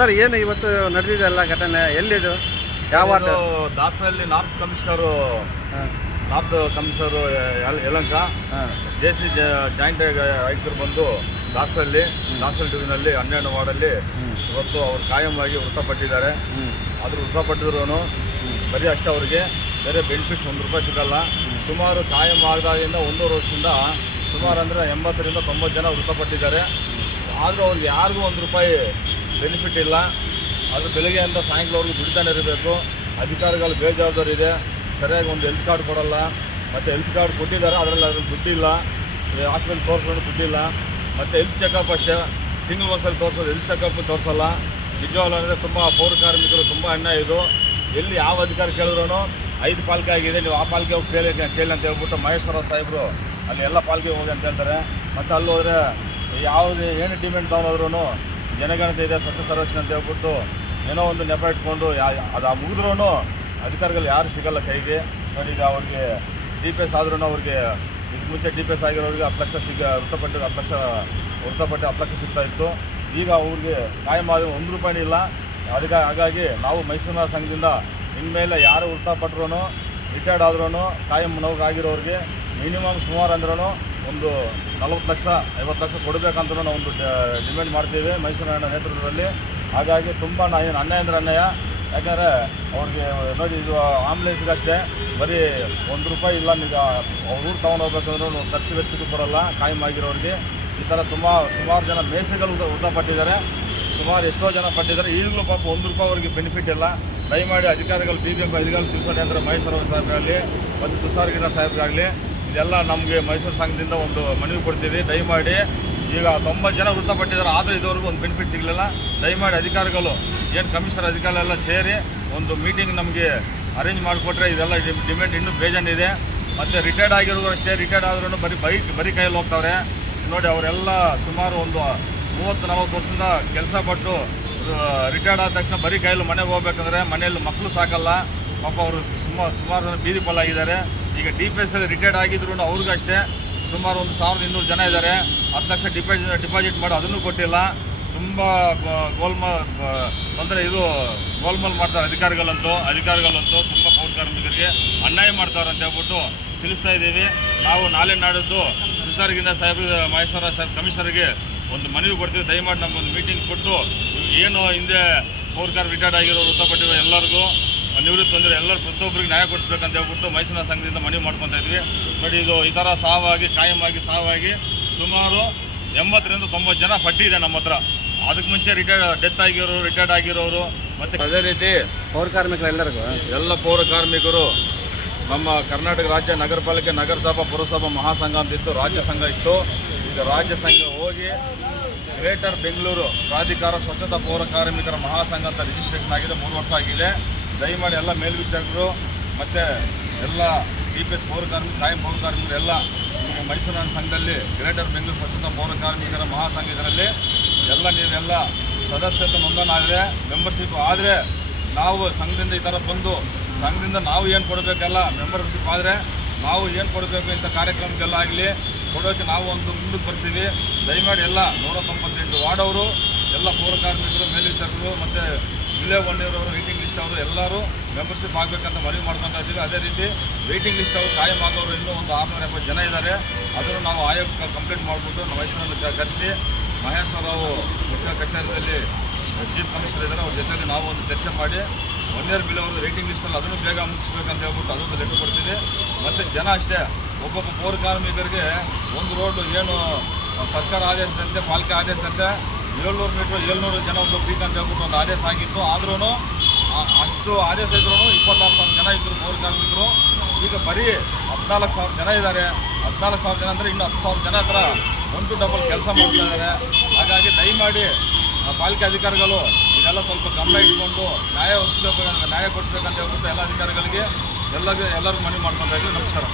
Sir ಏನು ಇವತ್ತು ನಡೆದಿದೆಲ್ಲ ಘಟನೆ ಎಲ್ಲಿದು ಯಾವ ward? Dasarahalli north commissioner Yelahanka JC joint ಆಯುಕ್ತರು ಬಂದು ದಾಸರಳ್ಳಿ ಡಿವಿಷನಲ್ಲಿ 12 ವಾರ್ಡಲ್ಲಿ ಇವತ್ತು ಅವರು ಕಾಯಮಾಗಿ ಮೃತಪಟ್ಟಿದ್ದಾರೆ. ಆದರೂ ಮೃತಪಟ್ಟಿದ್ರು ಬರೀ ಅಷ್ಟೇ ಅವರಿಗೆ ಬೇರೆ ಬೆನಿಫಿಟ್ಸ್ ₹1 ಸಿಗಲ್ಲ. ಸುಮಾರು ಕಾಯಂ ಆಗದಾಗಿಂದ 1.5 ವರ್ಷದಿಂದ ಸುಮಾರು ಅಂದರೆ 80ರಿಂದ 90 ಜನ ಮೃತಪಟ್ಟಿದ್ದಾರೆ. ಆದರೂ ಅವ್ರಿಗೆ ಯಾರಿಗೂ ₹1 ಬೆನಿಫಿಟ್ ಇಲ್ಲ. ಅದು ಬೆಳಗ್ಗೆಯಿಂದ ಸಾಯಂಕಾಲವರೆಗೂ ದುಡಿತಾನೆ ಇರಬೇಕು. ಅಧಿಕಾರಿಗಳು ಬೇಜವಾಬ್ದಾರಿ ಇದೆ, ಸರಿಯಾಗಿ ಒಂದು ಹೆಲ್ತ್ ಕಾರ್ಡ್ ಕೊಡಲ್ಲ. ಮತ್ತು ಹೆಲ್ತ್ ಕಾರ್ಡ್ ಕೊಟ್ಟಿದ್ದಾರೆ, ಅದರಲ್ಲಿ ದುಡ್ಡಿಲ್ಲ. ಹಾಸ್ಪಿಟಲ್ ತೋರಿಸೋದು ದುಡ್ಡಿಲ್ಲ. ಮತ್ತು ಹೆಲ್ತ್ ಚೆಕಪ್ ಅಷ್ಟೇ, ತಿಂಗಳು ಒಂದ್ಸಲ ತೋರಿಸೋದು, ಹೆಲ್ತ್ ಚೆಕಪ್ ತೋರಿಸಲ್ಲ. ನಿಜವಾಗ್ಲೂ ಅಂದರೆ ತುಂಬ ಪೌರ ಕಾರ್ಮಿಕರು ತುಂಬ ಅನ್ಯಾಯ ಇದು. ಎಲ್ಲಿ ಯಾವ ಅಧಿಕಾರಿ ಕೇಳಿದ್ರು 5 ಪಾಲಿಕೆ ಆಗಿದೆ, ನೀವು ಆ ಪಾಲಿಕೆ ಹೋಗಿ ಕೇಳಿ ಅಂತ ಹೇಳ್ಬಿಟ್ಟು ಮಹೇಶ್ವರ ಸಾಹೇಬರು ಅಲ್ಲಿ ಎಲ್ಲ ಪಾಲಿಕೆ ಹೋಗಿ ಅಂತ ಹೇಳ್ತಾರೆ. ಮತ್ತು ಅಲ್ಲಿ ಹೋದರೆ ಯಾವುದೇ ಏನು ಡಿಮ್ಯಾಂಡ್ ತಗೊಂಡ್ರು ಜನಗಣತಿ ಇದೆ, ಸ್ವಚ್ಛ ಸರ್ವೇಕ್ಷಣೆ ಅಂತ ಹೇಳ್ಬಿಟ್ಟು ಏನೋ ಒಂದು ನೆಪ ಇಟ್ಕೊಂಡು ಅದು ಮುಗಿದ್ರೂ ಅಧಿಕಾರಿಗಳು ಯಾರು ಸಿಗಲ್ಲ ಕೈಗೆ. ನೋಡಿ, ಈಗ ಅವ್ರಿಗೆ DPS ಆದ್ರೂ ಅವ್ರಿಗೆ ಇದಕ್ಕೆ ಮುಂಚೆ DPS ಆಗಿರೋರಿಗೆ 10 ಲಕ್ಷ ವೃತ್ತಪಟ್ಟು 10 ಲಕ್ಷ ಸಿಗ್ತಾ ಇತ್ತು. ಈಗ ಅವ್ರಿಗೆ ಕಾಯಂ ಆದ ₹1 ಇಲ್ಲ. ಹಾಗಾಗಿ ನಾವು ಮೈಸೂರಿನ ಸಂಘದಿಂದ ಇನ್ಮೇಲೆ ಯಾರು ವೃತ್ತಪಟ್ಟರು ರಿಟೈರ್ಡ್ ಆದ್ರೂ ಕಾಯಂ ಆಗಿರೋರಿಗೆ ಮಿನಿಮಮ್ ಸುಮಾರು ಅಂದ್ರೂ ಒಂದು 40 ಲಕ್ಷ 50 ಲಕ್ಷ ಕೊಡಬೇಕಂತ ನಾವು ಒಂದು ಡಿಮ್ಯಾಂಡ್ ಮಾಡ್ತೀವಿ ಮೈಸೂರಿನ ನೇತೃತ್ವದಲ್ಲಿ. ಹಾಗಾಗಿ ತುಂಬ ಏನು ಅನ್ಯಾಯ ಅಂದರೆ ಅನ್ಯಾಯ. ಯಾಕಂದರೆ ಅವ್ರಿಗೆ ನೋಡಿ, ಇದು ಆಂಬುಲೆನ್ಸ್ಗಷ್ಟೇ ಬರೀ ₹1 ಇಲ್ಲ. ಈಗ ಅವ್ರ ಊರು ತೊಗೊಂಡೋಗ್ಬೇಕಂದ್ರೂ ಖರ್ಚು ವೆಚ್ಚಕ್ಕೂ ಕೊಡಲ್ಲ ಕಾಯಂ ಆಗಿರೋರಿಗೆ. ಈ ಥರ ಸುಮಾರು ಜನ ಮೇಸ್ತ್ರಿಗಳು ಮೃತಪಟ್ಟಿದ್ದಾರೆ. ಸುಮಾರು ಎಷ್ಟೋ ಜನ ಪಟ್ಟಿದ್ದಾರೆ. ಈಗಲೂ ಪಾಪ ₹1 ಅವರಿಗೆ ಬೆನಿಫಿಟ್ ಇಲ್ಲ. ದಯಮಾಡಿ ಅಧಿಕಾರಿಗಳು BBMP ಅಧಿಕಾರಿಗಳು ತಿಳಿಸೋಣ ಅಂದರೆ ಮಹೇಶ್ವರ ಸಾಹೇಬರಾಗಲಿ ಮತ್ತು ತುಷಾರ್ಗಿನ ಸಾಹೇಬರಾಗಲಿ ಇದೆಲ್ಲ ನಮಗೆ ಮೈಸೂರು ಸಂಘದಿಂದ ಒಂದು ಮನವಿ ಕೊಡ್ತೀವಿ. ದಯಮಾಡಿ ಈಗ 90 ಜನ ಮೃತಪಟ್ಟಿದ್ದಾರೆ, ಆದರೆ ಇದುವರೆಗೂ ಒಂದು ಬೆನಿಫಿಟ್ ಸಿಗಲಿಲ್ಲ. ದಯಮಾಡಿ ಅಧಿಕಾರಿಗಳು ಏನು ಕಮಿಷನರ್ ಅಧಿಕಾರಿಗಳೆಲ್ಲ ಸೇರಿ ಒಂದು ಮೀಟಿಂಗ್ ನಮಗೆ ಅರೇಂಜ್ ಮಾಡಿಕೊಟ್ರೆ ಇದೆಲ್ಲ ಡಿಮ್ಯಾಂಡ್ ಇನ್ನೂ ಬೇಜಾನಿದೆ. ಮತ್ತು ರಿಟೈರ್ಡ್ ಆಗಿರೋರು ಅಷ್ಟೇ, ರಿಟೈರ್ಡ್ ಆದ್ರೂ ಬರೀ ಕೈಯಲ್ಲಿ ಹೋಗ್ತಾವ್ರೆ. ನೋಡಿ, ಅವರೆಲ್ಲ ಸುಮಾರು ಒಂದು 30-40 ವರ್ಷದಿಂದ ಕೆಲಸ ಪಟ್ಟು ರಿಟೈರ್ಡ್ ಆದ ತಕ್ಷಣ ಬರೀ ಕೈಯಲ್ಲಿ ಮನೆಗೆ ಹೋಗ್ಬೇಕಂದ್ರೆ ಮನೆಯಲ್ಲಿ ಮಕ್ಕಳು ಸಾಕಲ್ಲ. ಪಾಪ ಅವರು ಸುಮಾರು ಜನ ಬೀದಿ ಪಾಲಾಗಿದ್ದಾರೆ. ಈಗ DPS ರಿಟೈರ್ಡ್ ಆಗಿದ್ರು ಅವ್ರಿಗೂ ಅಷ್ಟೇ ಸುಮಾರು 1200 ಜನ ಇದ್ದಾರೆ. 10 ಲಕ್ಷ ಡಿಪಾಸಿಟ್ ಮಾಡಿ ಅದನ್ನು ಕೊಟ್ಟಿಲ್ಲ. ತುಂಬ ಗೋಲ್ಮಾಲ್ ಮಾಡ್ತಾರೆ ಅಧಿಕಾರಿಗಳಂತೂ ತುಂಬ ಪೌರ ಕಾರ್ಮಿಕರಿಗೆ ಅನ್ಯಾಯ ಮಾಡ್ತಾರೆ ಅಂತ ಹೇಳ್ಬಿಟ್ಟು ತಿಳಿಸ್ತಾ ಇದ್ದೀವಿ. ನಾವು ನಾಳೆ ನಾಡಿದ್ದು ತುಷಾರ್ಗಿನ ಮಹೇಶ್ವರ ಸಾಹೇಬ್ ಕಮಿಷನರ್ಗೆ ಒಂದು ಮನವಿ ಕೊಡ್ತೀವಿ. ದಯಮಾಡಿ ನಮಗೊಂದು ಮೀಟಿಂಗ್ ಕೊಟ್ಟು ಏನು ಹಿಂದೆ ಪೌರ ಕಾರ್ಮಿಕ ರಿಟೈರ್ಡ್ ಆಗಿರೋ ವೃತ್ತಪಟ್ಟಿರೋ ಎಲ್ಲರಿಗೂ ನಿವೃತ್ತಿ ಹೊಂದಿರೋ ಎಲ್ಲರೂ ಪ್ರತಿಯೊಬ್ಬರಿಗೆ ನ್ಯಾಯ ಕೊಡಿಸ್ಬೇಕಂತ ಹೇಳ್ಬಿಟ್ಟು ಮೈಸೂರಿನ ಸಂಘದಿಂದ ಮನವಿ ಮಾಡ್ಕೊತಾ ಇದ್ವಿ. ನೋಡಿ, ಇದು ಈ ಥರ ಕಾಯಮಾಗಿ ಸುಮಾರು 80ರಿಂದ 90 ಜನ ಪಟ್ಟಿ ಇದೆ ನಮ್ಮ ಹತ್ರ. ಅದಕ್ಕೆ ಮುಂಚೆ ರಿಟೈರ್ಡ್ ಆಗಿರೋರು ಮತ್ತು ಅದೇ ರೀತಿ ಪೌರ ಕಾರ್ಮಿಕರು ಎಲ್ಲ ಪೌರ ಕಾರ್ಮಿಕರು ನಮ್ಮ ಕರ್ನಾಟಕ ರಾಜ್ಯ ನಗರ ಪಾಲಿಕೆ ನಗರಸಭಾ ಪುರಸಭಾ ಮಹಾಸಂಘ ಅಂತಿತ್ತು, ರಾಜ್ಯ ಸಂಘ ಇತ್ತು. ಈಗ ರಾಜ್ಯ ಸಂಘ ಹೋಗಿ ಗ್ರೇಟರ್ ಬೆಂಗಳೂರು ಪ್ರಾಧಿಕಾರ ಸ್ವಚ್ಛತಾ ಪೌರ ಕಾರ್ಮಿಕರ ಮಹಾಸಂಘ ಅಂತ ರಿಜಿಸ್ಟ್ರೇಷನ್ ಆಗಿದೆ. 3 ವರ್ಷ ಆಗಿದೆ. ದಯಮಾಡಿ ಎಲ್ಲ ಮೇಲ್ವಿಚಾರಕರು ಮತ್ತು ಎಲ್ಲ DPS ಕಾಯಂ ಪೌರ ಕಾರ್ಮಿಕರು ಎಲ್ಲ ಮೈಸೂರಿನ ಸಂಘದಲ್ಲಿ ಗ್ರೇಟರ್ ಬೆಂಗಳೂರು ಸ್ವಚ್ಛತಾ ಪೌರ ಕಾರ್ಮಿಕರ ಮಹಾಸಂಘ ಇದರಲ್ಲಿ ನೀವೆಲ್ಲ ಸದಸ್ಯತ್ವ ನೋಂದಣಿ ಆದರೆ ಮೆಂಬರ್ಶಿಪ್ ಆದರೆ ನಾವು ಸಂಘದಿಂದ ಈ ಥರ ಬಂದು ಸಂಘದಿಂದ ನಾವು ಏನು ಕೊಡಬೇಕೆಲ್ಲ ಮೆಂಬರ್ಶಿಪ್ ಆದರೆ ನಾವು ಏನು ಕೊಡಬೇಕು ಇಂಥ ಕಾರ್ಯಕ್ರಮಕ್ಕೆಲ್ಲ ಆಗಲಿ ಕೊಡೋಕ್ಕೆ ನಾವು ಒಂದು ಮುಂದಕ್ಕೆ ಬರ್ತೀವಿ. ದಯಮಾಡಿ ಎಲ್ಲ 198 ವಾರ್ಡ್ ಅವರು ಎಲ್ಲ ಪೌರ ಕಾರ್ಮಿಕರು ಮೇಲ್ವಿಚಾರಕರು ಮತ್ತು ವಿಲೇಜ್ ಒನ್ನಿರೋರು ವೇಟಿಂಗ್ ಲಿಸ್ಟ್ ಅವರು ಎಲ್ಲರೂ ಮೆಂಬರ್ಶಿಪ್ ಆಗಬೇಕಂತ ಮನವಿ ಮಾಡ್ಕೊತಾ ಇದ್ದೀವಿ. ಅದೇ ರೀತಿ ವೇಟಿಂಗ್ ಲಿಸ್ಟ್ ಅವರು ಕಾಯಂ ಆಗೋರು ಇನ್ನೂ ಒಂದು 670 ಜನ ಇದ್ದಾರೆ. ಅದನ್ನು ನಾವು ಆಯೋಗಕ್ಕೆ ಕಂಪ್ಲೇಂಟ್ ಮಾಡಿಬಿಟ್ಟು ನಾವು ಮೈಸೂರಿನಲ್ಲಿ ಕರೆಸಿ ಮಹೇಶ್ವರ ರಾವ್ ಮುಖ್ಯ ಕಚೇರಿಯಲ್ಲಿ ಚೀಫ್ ಕಮಿಷನರ್ ಇದ್ದಾರೆ, ಅವ್ರ ಜೊತೆಯಲ್ಲಿ ನಾವು ಒಂದು ಚರ್ಚೆ ಮಾಡಿ 1 ಇಯರ್ ಬಿಲ್ ಅವರು ರೇಟಿಂಗ್ ಲಿಸ್ಟಲ್ಲಿ ಅದನ್ನು ಬೇಗ ಮುಗಿಸ್ಬೇಕಂತ ಹೇಳ್ಬಿಟ್ಟು ಅದೊಂದು ಲೆಟರ್ ಕೊಡ್ತೀವಿ. ಮತ್ತು ಜನ ಅಷ್ಟೇ, ಒಬ್ಬೊಬ್ಬ ಪೌರ ಕಾರ್ಮಿಕರಿಗೆ ಒಂದು ರೋಡು ಏನು ಸರ್ಕಾರ ಆದೇಶದಂತೆ ಪಾಲಿಕೆ ಆದೇಶದಂತೆ 700 ಮೀಟ್ರ್ 700 ಜನ ಒಂದು ಪೀಕ್ ಅಂತ ಹೇಳ್ಬಿಟ್ಟು ಒಂದು ಆದೇಶ ಆಗಿತ್ತು. ಆದ್ರೂ ಅಷ್ಟು ಆದೇಶ ಇದ್ರೂ 26,000 ಜನ ಇದ್ದರು ಪೌರ ಕಾರ್ಮಿಕರು. ಈಗ ಬರೀ 14,000 ಜನ ಇದ್ದಾರೆ. 14,000 ಜನ ಅಂದರೆ ಇನ್ನು 10,000 ಜನ ಹತ್ರ 1 to 2 ಕೆಲಸ ಮಾಡ್ತಾ ಇದ್ದಾರೆ. ಹಾಗಾಗಿ ದಯಮಾಡಿ ಪಾಲಿಕೆ ಅಧಿಕಾರಿಗಳು ಇದೆಲ್ಲ ಸ್ವಲ್ಪ ಗಮನ ಇಟ್ಕೊಂಡು ನ್ಯಾಯ ಕೊಡಿಸ್ಬೇಕಂತ ಹೇಳ್ಬಿಟ್ಟು ಎಲ್ಲ ಅಧಿಕಾರಿಗಳಿಗೆ ಎಲ್ಲರಿಗೂ ಮನವಿ ಮಾಡ್ಕೊತಾ ಇದ್ದೀವಿ. ನಮಸ್ಕಾರ.